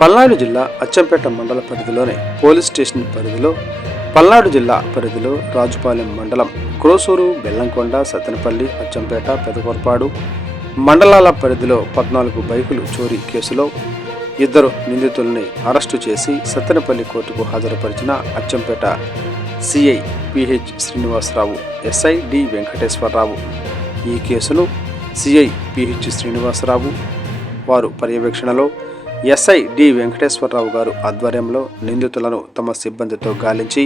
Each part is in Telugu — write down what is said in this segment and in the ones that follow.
పల్నాడు జిల్లా అచ్చంపేట మండల పరిధిలోని పోలీస్ స్టేషన్ పరిధిలో పల్నాడు జిల్లా పరిధిలో రాజుపాలెం మండలం క్రోసూరు, బెల్లంకొండ, సత్తెనపల్లి, అచ్చంపేట, పెదకొరపాడు మండలాల పరిధిలో 14 బైకులు చోరీ కేసులో 2 నిందితుల్ని అరెస్టు చేసి సత్తెనపల్లి కోర్టుకు హాజరుపరిచిన Achampet CI PH Srinivasarao, SI D Venkateswararao. ఈ కేసును సిఐ పిహెచ్ శ్రీనివాసరావు వారు పర్యవేక్షణలో ఎస్ఐ డి వెంకటేశ్వరరావు గారు ఆధ్వర్యంలో నిందితులను తమ సిబ్బందితో గాలించి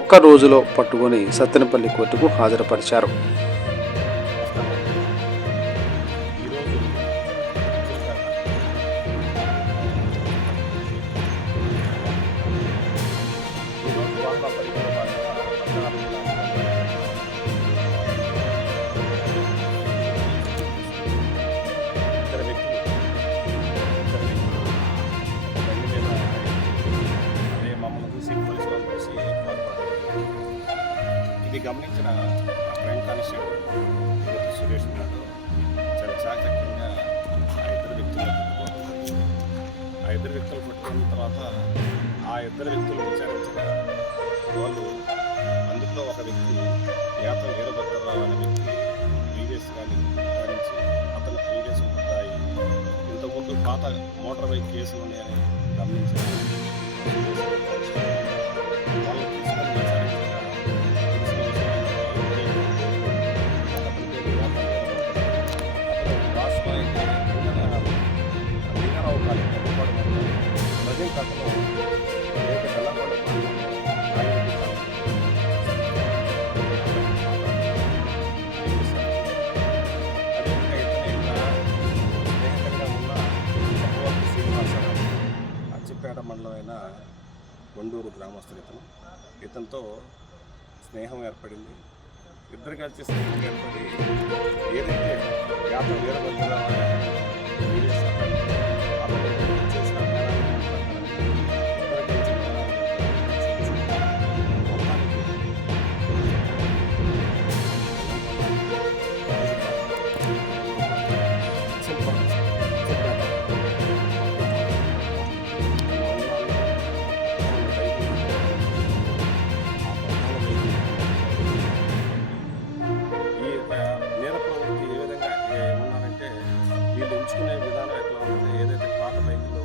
ఒక్క రోజులో పట్టుకుని సత్తెనపల్లి కోర్టుకు హాజరుపరిచారు. ఇది గమనించిన క్రైమ్ కానిస్టేబుల్ సురేష్ గారు చాలా చాకచక్యంగా ఆ ఇద్దరు వ్యక్తులు పట్టుకున్న తర్వాత ఆ ఇద్దరు వ్యక్తులు విచారించగా వాళ్ళు అందులో ఒక వ్యక్తి యాత్ర వీరభద్రరావు అనే వ్యక్తి ప్రీవియస్ కానీ ధరించి అతను ప్రీవియస్ ఉంటాయి ఇంతకుముందు పాత మోటార్ బైక్ కేసులు ఉన్నాయని గమనించిన అచ్చిపేట మండలమైన కొండూరు గ్రామస్తులు ఇతనితో స్నేహం ఏర్పడింది. ఇద్దరు కలిసి స్నేహం ఏర్పడి ఏదైతే యాత్ర వీరభద్రరావు ఉంచుకునే విధానం ఎట్లా ఉంటుంది, ఏదైతే పాత బైకులో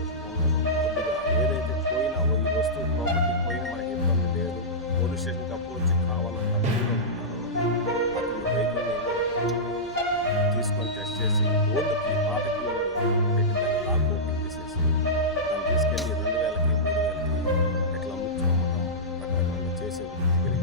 ఏదైతే పోయినా ఈ వస్తువు ప్రాపర్టీ పోయినా మనకి ఇబ్బంది లేదు, పోలీస్ స్టేషన్కి అప్రోచ్ కావాలన్న అతని బైకుని తీసుకొని టెస్ట్ చేసి ఓల్డ్కి పాతకి పెట్టి దాన్ని లాక్ ఓపెన్ చేసేసి దాన్ని తీసుకెళ్ళి 2000కి 3000కి ఎట్లా అమ్మచ్చు రకరకాలు చేసే వృత్తికి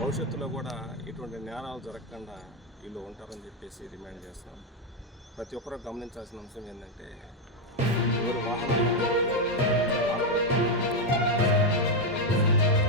భవిష్యత్తులో కూడా ఇటువంటి నేరాలు జరగకుండా వీళ్ళు ఉంటారని చెప్పేసి డిమాండ్ చేస్తాం. ప్రతి ఒక్కరూ గమనించాల్సిన అంశం ఏంటంటే ఎవరు వాహనాలు